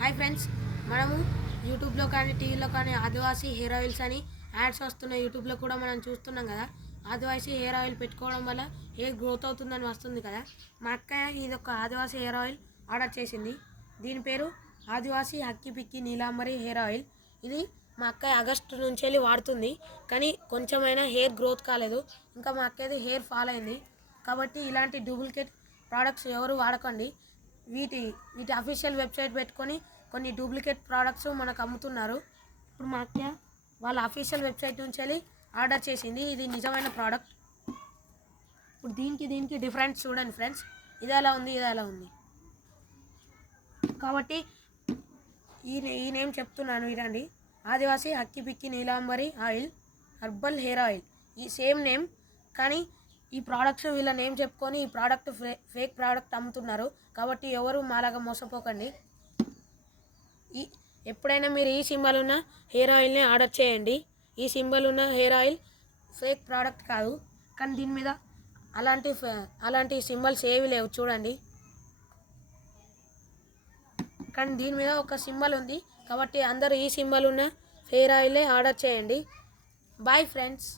Hi friends, మనము యూట్యూబ్లో కానీ టీవీలో కానీ ఆదివాసీ హెయిర్ ఆయిల్స్ అని యాడ్స్ వస్తున్నాయి. యూట్యూబ్లో కూడా మనం చూస్తున్నాం కదా. ఆదివాసీ హెయిర్ ఆయిల్ పెట్టుకోవడం వల్ల హెయిర్ గ్రోత్ అవుతుందని వస్తుంది కదా. మా అక్కయ్య ఇది ఒక ఆదివాసీ హెయిర్ ఆయిల్ ఆర్డర్ చేసింది. దీని పేరు ఆదివాసీ హక్కి పిక్కి నీలాంబరి హెయిర్ ఆయిల్. ఇది మా అక్కయ్య ఆగస్టు నుంచి వెళ్ళి వాడుతుంది, కానీ కొంచెమైనా హెయిర్ గ్రోత్ కాలేదు. ఇంకా మా అక్కయ్యది హెయిర్ ఫాల్ అయింది. కాబట్టి ఇలాంటి డూప్లికేట్ ప్రోడక్ట్స్ ఎవరు వాడకండి. వీటి అఫీషియల్ వెబ్సైట్ పెట్టుకొని కొన్ని డూప్లికేట్ ప్రోడక్ట్స్ మనకు అమ్ముతున్నారు. ఇప్పుడు మా అక్క వాళ్ళ అఫీషియల్ వెబ్సైట్ నుంచి వెళ్ళి ఆర్డర్ చేసింది. ఇది నిజమైన ప్రోడక్ట్. ఇప్పుడు దీనికి డిఫరెన్స్ చూడండి ఫ్రెండ్స్. ఇది ఎలా ఉంది, ఇది ఎలా ఉంది. కాబట్టి ఈ నేమ్ చెప్తున్నాను వినండి. Adivasi Hakki Pikki Neelambari oil herbal hair oil. ఈ సేమ్ నేమ్, కానీ ఈ ప్రోడక్ట్స్ వీళ్ళ నేమ్ చెప్పుకొని ఈ ప్రోడక్ట్ ఫేక్ ప్రోడక్ట్ అమ్ముతున్నారు. కాబట్టి ఎవరు మాలాగా మోసపోకండి. ఎప్పుడైనా మీరు ఈ సింబల్ ఉన్న హెయిర్ ఆయిల్ని ఆర్డర్ చేయండి. ఈ సింబల్ ఉన్న హెయిర్ ఆయిల్ ఫేక్ ప్రోడక్ట్ కాదు, కానీ దీని మీద అలాంటి సింబల్స్ ఏవి లేవు చూడండి. కానీ దీని మీద ఒక సింబల్ ఉంది, కాబట్టి అందరూ ఈ సింబల్ ఉన్న హెయిర్ ఆయిలే ఆర్డర్ చేయండి. Bye friends.